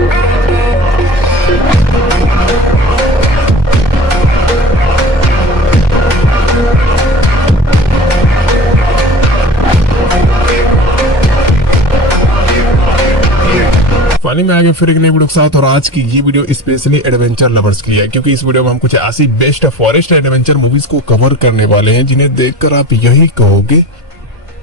Finally मैं आगे फिर एक नई वीडियो के साथ, और आज की ये वीडियो स्पेशली एडवेंचर लवर्स की है, क्योंकि इस वीडियो में हम कुछ ऐसी बेस्ट फॉरेस्ट एडवेंचर मूवीज को कवर करने वाले हैं जिन्हें देखकर आप यही कहोगे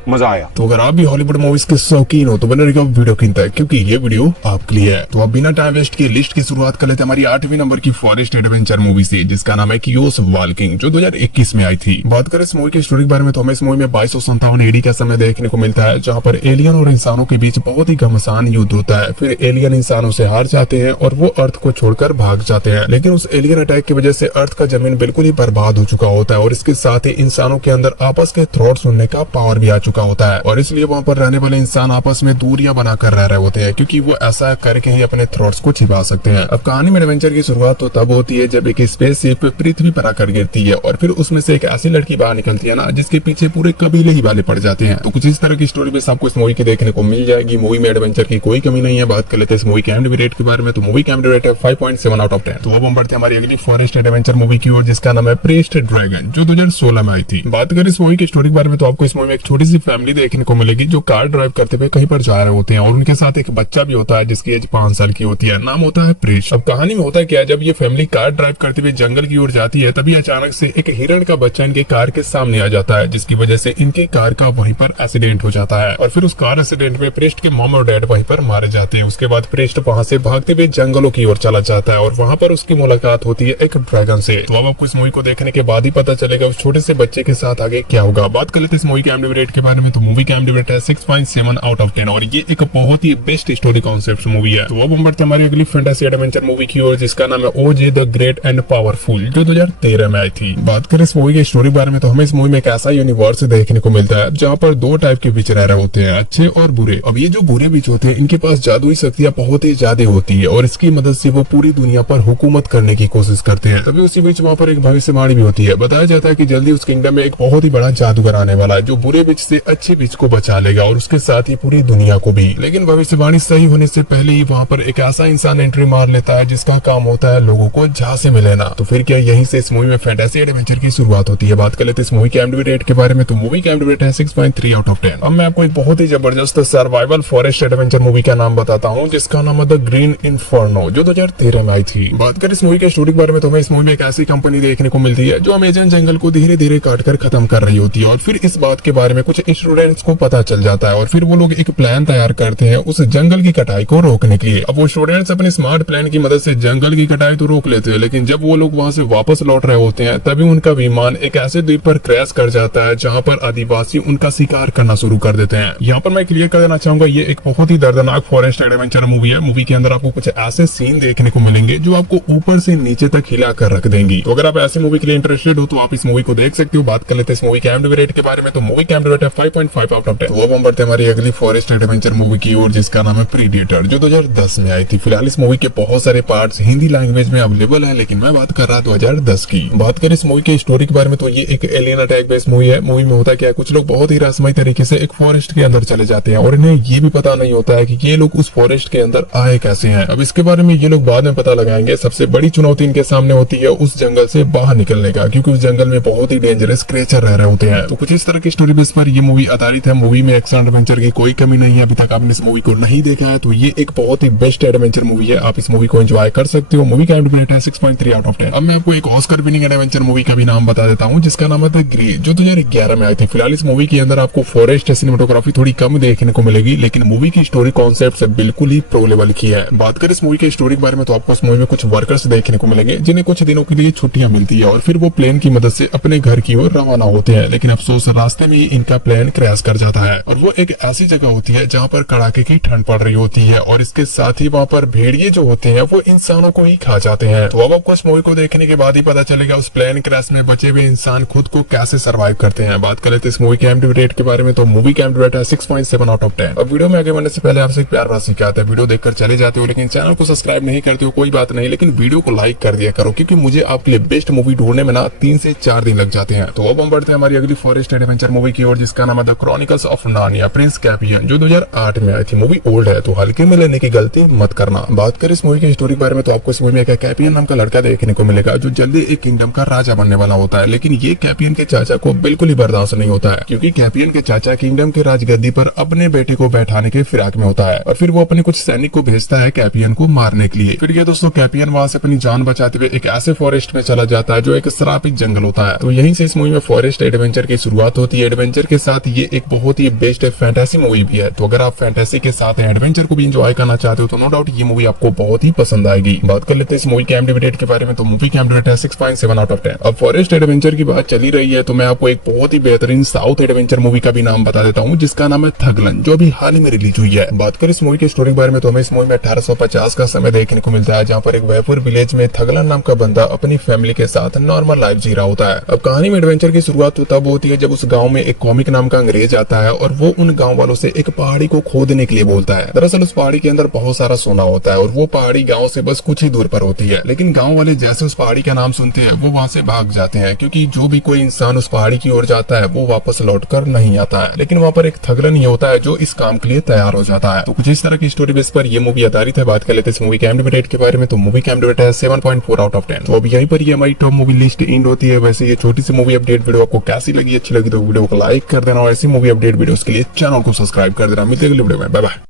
मजा आया। तो अगर आप भी हॉलीवुड मूवीज के शौकीन हो तो बने रहिएगा वीडियो की तक, क्योंकि ये वीडियो आपके लिए है। तो अब बिना टाइम वेस्ट किए लिस्ट की शुरुआत कर लेते हैं हमारी 8वीं नंबर की फॉरेस्ट एडवेंचर मूवी से, जिसका नाम है कियोस वाल्किंग, जो 2021 में आई थी। बात करें इस मूवी की स्टोरी के बारे में तो हमें इस मूवी में 2257 AD का समय देखने को मिलता है, जहाँ पर एलियन और इंसानों के बीच बहुत ही घमासान युद्ध होता है। फिर एलियन इंसानों से हार जाते हैं और वो अर्थ को छोड़कर भाग जाते हैं, लेकिन उस एलियन अटैक की वजह से अर्थ का जमीन बिल्कुल ही बर्बाद हो चुका होता है, और इसके साथ ही इंसानों के अंदर आपस के थ्रॉट सुनने का पावर भी आ चुका होता है, और इसलिए वहाँ पर रहने वाले इंसान आपस में दूरियां बनाकर रह रहे होते हैं, क्योंकि वो ऐसा करके ही अपने थ्रॉट्स को छिपा सकते हैं। अब कहानी में एडवेंचर की शुरुआत तो तब होती है जब एक स्पेसशिप पृथ्वी पर आकर गिरती है, और फिर उसमें से एक ऐसी लड़की बाहर निकलती है ना, जिसके पीछे पूरे कबीले ही वाले पड़ जाते हैं। तो कुछ इस तरह की स्टोरी बेस आपको इस मूवी की देखने को मिल जाएगी। मूवी में एडवेंचर की कोई कमी नहीं है। बात कर लेते हैं इस मूवी के IMDb रेट के बारे में, तो मूवी का IMDb रेट है 5.7 आउट ऑफ 10। तो अब हम बढ़ते हैं हमारी अगली फॉरेस्ट एडवेंचर मूवी की ओर, जिसका नाम है प्रीस्ट ड्रैगन, जो 2016 में आई थी। बात करें इस मूवी की स्टोरी के बारे में तो आपको इस मूवी में एक छोटी सी फैमिली देखने को मिलेगी, जो कार ड्राइव करते हुए कहीं पर जा रहे होते हैं, और उनके साथ एक बच्चा भी होता है जिसकी एज 5 साल की होती है। नाम होता है प्रीस्ट। अब कहानी में होता है क्या, जब ये फैमिली कार ड्राइव करते हुए जंगल की ओर जाती है, तभी अचानक से एक हिरण का बच्चा इनके कार के सामने आ जाता है, जिसकी वजह से इनके कार का वहीं पर एक्सीडेंट हो जाता है, और फिर उस कार एक्सीडेंट में प्रीस्ट के मॉम और डैड वहीं पर मारे जाते हैं। उसके बाद प्रीस्ट वहां से भागते हुए जंगलों की ओर चला जाता है, और वहां पर उसकी मुलाकात होती है एक ड्रैगन से। तो अब आपको इस मूवी को देखने के बाद ही पता चलेगा उस छोटे से बच्चे के साथ आगे क्या होगा। बात कर लेते हैं इस मूवी के IMDb रेट के बारे में, तो मूवी का IMDb रेट है 6.7 आउट ऑफ 10, और ये एक बहुत ही बेस्ट स्टोरी कॉन्सेप्ट मूवी है। तो अब हम बढ़ते हैं हमारी अगली फैंटेसी एडवेंचर मूवी की ओर, जिसका नाम है ओजे द ग्रेट एंड पावरफुल, जो 2013 में आई थी। बात करें इस मूवी की स्टोरी के बारे में तो हमें इस मूवी में एक ऐसा यूनिवर्स देखने को मिलता है जहाँ पर 2 टाइप के बीच रह रहे होते हैं, अच्छे और बुरे। अब ये जो बुरे बीच होते हैं, इनके पास जादुई शक्तियां बहुत ही ज्यादा होती है, और इसकी मदद से वो पूरी दुनिया पर हुकूमत करने की कोशिश करते हैं। तभी उसी बीच वहाँ पर एक भविष्यवाणी भी होती है। बताया जाता है कि जल्दी उस किंगडम में एक बहुत ही बड़ा जादूगर आने वाला है, जो बुरे बीच से अच्छे बीच को बचा लेगा, और उसके साथ ही पूरी दुनिया को भी। लेकिन भविष्यवाणी सही होने से पहले ही वहाँ पर एक ऐसा इंसान एंट्री मार लेता है जिसका काम होता है लोगों को झांसे में लेना। तो फिर क्या यहीं से इस मूवी में फैंटेसी एडवेंचर की शुरुआत होती है। बात कर लेते हैं इस मूवी के IMDb रेट के बारे में, तो मूवी का IMDb रेट है 6.3 आउट ऑफ 10। अब मैं आपको एक बहुत ही जबरदस्त सर्वाइवल फॉरेस्ट एडवेंचर मूवी का नाम बताता हूँ, जिसका नाम है द ग्रीन इन्फर्नो, जो 2013 में आई थी। बात करें इस मूवी के स्टोरी के बारे में तो हमें इस मूवी में एक ऐसी कंपनी देखने को मिलती है जो अमेज़न जंगल को धीरे धीरे काटकर खत्म कर रही होती है, और फिर इस बात के बारे में कुछ स्टूडेंट्स को पता चल जाता है, और फिर वो लोग एक प्लान तैयार करते हैं उस जंगल की कटाई को रोकने के लिए। अब वो स्टूडेंट्स अपने स्मार्ट प्लान की मदद से जंगल की कटाई तो रोक लेते हैं, लेकिन जब वो लोग वहां से वापस लौट रहे होते हैं, तभी उनका विमान एक ऐसे द्वीप पर क्रैश कर जाता है जहां पर आदिवासी उनका शिकार करना शुरू कर देते हैं। यहाँ पर मैं क्लियर कर देना चाहूंगा, ये एक बहुत ही दर्दनाक फॉरेस्ट एडवेंचर मूवी है। मूवी के अंदर आपको कुछ ऐसे सीन देखने को मिलेंगे जो आपको ऊपर से नीचे तक हिला कर रख देंगी। तो अगर आप ऐसी मूवी के लिए इंटरेस्टेड हो तो आप इस मूवी को देख सकते हो। बात कर लेते हैं इस मूवी के IMDb रेट के बारे में, तो मूवी का IMDb रेट है 5.5 आउट ऑफ 10। तो अब हम बढ़ते हैं हमारी अगली फॉरेस्ट एडवेंचर मूवी की ओर, जिसका नाम है प्रीडेटर, जो 2010 में आई थी। फिलहाल इस मूवी के बहुत सारे पार्ट्स हिंदी लैंग्वेज में अवेलेबल है, लेकिन मैं बात कर रहा 2010 की। बात करें इस मूवी की स्टोरी के बारे में तो ये एक एलियन अटैक बेस्ड मूवी है। मूवी में होता क्या है, कुछ लोग बहुत ही रहस्यमय तरीके से एक फॉरेस्ट के अंदर चले जाते हैं, और इन्हें ये भी पता नहीं होता है कि ये लोग उस फॉरेस्ट के अंदर आए कैसे हैं। अब इसके बारे में ये लोग बाद में पता लगाएंगे। सबसे बड़ी चुनौती इनके सामने होती है उस जंगल से बाहर निकलने का, क्योंकि उस जंगल में बहुत ही डेंजरस क्रिएचर रह रहे होते हैं। तो कुछ इस तरह की स्टोरी बेस पर ये मूवी आधारित है। मूवी में एक्शन एडवेंचर की कोई कमी नहीं है। अभी तक आपने इस मूवी को नहीं देखा है तो ये एक बहुत ही बेस्ट एडवेंचर मूवी है, आप इस मूवी को एंजॉय कर सकते हो। मूवी का IMDb रेट है 6.3 आउट ऑफ 10। अब मैं आपको एक ऑस्कर विनिंग एडवेंचर मूवी का भी नाम बता देता हूँ, जिसका नाम है द ग्रे, जो 2011 में आई थी। फिलहाल इस मूवी के अंदर आपको फॉरेस्ट सिनेमेटोग्राफी थोड़ी कम देखने को मिलेगी, लेकिन मूवी की स्टोरी कॉन्सेप्ट बिल्कुल ही प्रो लेवल की है। बात करें इस मूवी के स्टोरी के बारे में तो आपको इस मूवी में कुछ वर्कर्स देखने को मिलेंगे जिन्हें कुछ दिनों के लिए छुट्टियां मिलती है, और फिर वो प्लेन की मदद से अपने घर की ओर रवाना होते हैं। लेकिन अफसोस रास्ते में ही इनका प्लेन क्रैश कर जाता है, और वो एक ऐसी जगह होती है जहाँ पर कड़ाके की ठंड पड़ रही होती है, और इसके साथ ही वहाँ पर भेड़िए जो होते हैं वो इंसानों को ही खा जाते हैं। तो अब आपको इस मूवी को देखने के बाद ही पता चलेगा उस प्लेन क्रैश में बचे हुए इंसान खुद को कैसे सर्वाइव करते हैं। बात कर लेते हैं इस मूवी के IMDb रेट के बारे में, तो मूवी का IMDb रेट है 6.7 आउट ऑफ 10। अब वीडियो में आगे बढ़ने से पहले आपसे एक प्यार भरा सिखा आता है, वीडियो देखकर चले जाते हो लेकिन चैनल को सब्सक्राइब नहीं करते हो, कोई बात नहीं, लेकिन वीडियो को लाइक कर दिया करो, क्योंकि मुझे आपके लिए बेस्ट मूवी ढूंढने में ना 3 से 4 दिन लग जाते हैं। तो अब हम बढ़ते हैं हमारी अगली फॉरेस्ट एडवेंचर मूवी की ओर, जिसका नाम है the Chronicles of Narnia Prince Caspian, जो 2008 में आई थी। मूवी ओल्ड है तो हल्के में लेने की गलती मत करना। बात करें इस मूवी की स्टोरी के बारे में तो आपको इस मूवी में एक कैपियन नाम का लड़का देखने को मिलेगा जो जल्दी एक किंगडम का राजा बनने वाला होता है, लेकिन ये कैपियन के चाचा को बिल्कुल ही बर्दाश्त नहीं होता है, क्योंकि कैपियन के चाचा किंगडम के राजगद्दी पर अपने बेटे को बैठाने के फिराक में होता है और फिर वो अपने कुछ सैनिक को भेजता है कैपियन को मारने के लिए। फिर ये दोस्तों कैपियन वहां से अपनी जान बचाते हुए एक ऐसे फॉरेस्ट में चला जाता है जो एक श्रापित जंगल होता है। तो यहीं से इस मूवी में फॉरेस्ट एडवेंचर की शुरुआत होती है। एडवेंचर के साथ ये एक बहुत ही बेस्ट फैंटेसी मूवी भी है, तो अगर आप फैंटेसी के साथ एडवेंचर को भी एंजॉय करना चाहते हो तो नो डाउट ये मूवी आपको बहुत ही पसंद आएगी। बात कर लेते हैं इस मूवी के IMDb रेट के बारे में, तो मूवी की IMDb रेट है 6.7 आउट ऑफ 10। अब फॉरेस्ट एडवेंचर की बात चली रही है तो मैं आपको एक बहुत ही बेहतरीन साउथ एडवेंचर मूवी का भी नाम बता देता हूँ जिसका नाम है थगलन, जो अभी हाल ही में रिलीज हुई है। बात करें इस मूवी की स्टोरी के बारे में तो हमें इस मूवी में 1850 का समय देखने को मिलता है, जहाँ पर एक वैपुर विलेज में थगलन नाम का बंदा अपनी फैमिली के साथ नॉर्मल लाइफ जी रहा होता है। अब कहानी में एडवेंचर की शुरुआत तब होती है जब उस गांव में एक कॉमिक नाम का अंग्रेज आता है और वो उन गांव वालों से एक पहाड़ी को खोदने के लिए बोलता है। दरअसल उस पहाड़ी के अंदर बहुत सारा सोना होता है और वो पहाड़ी गांव से बस कुछ ही दूर पर होती है, लेकिन गांव वाले जैसे उस पहाड़ी का नाम सुनते हैं वो वहां से भाग जाते हैं, क्योंकि जो भी कोई इंसान उस पहाड़ी की ओर जाता है वो वापस लौट कर नहीं आता है। लेकिन वहाँ पर एक थगलन ही होता है जो इस काम के लिए तैयार हो जाता है। तो कुछ इस तरह की स्टोरी बेस पर ये मूवी आधारित है। बात कर लेते हैं इस मूवी के IMDb रेट के बारे में, तो मूवी का IMDb रेट है 7.4 आउट ऑफ 10। तो अब यहीं पर ये हमारी टॉप मूवी लिस्ट एंड होती है। वैसे ये छोटी सी मूवी अपडेट वीडियो आपको कैसी लगी, अच्छी लगी तो वीडियो को लाइक कर देना और ऐसी मूवी अपडेट वीडियोस के लिए चैनल को सब्सक्राइब कर देना। मिलते हैं अगले वीडियो में, बाय बाय।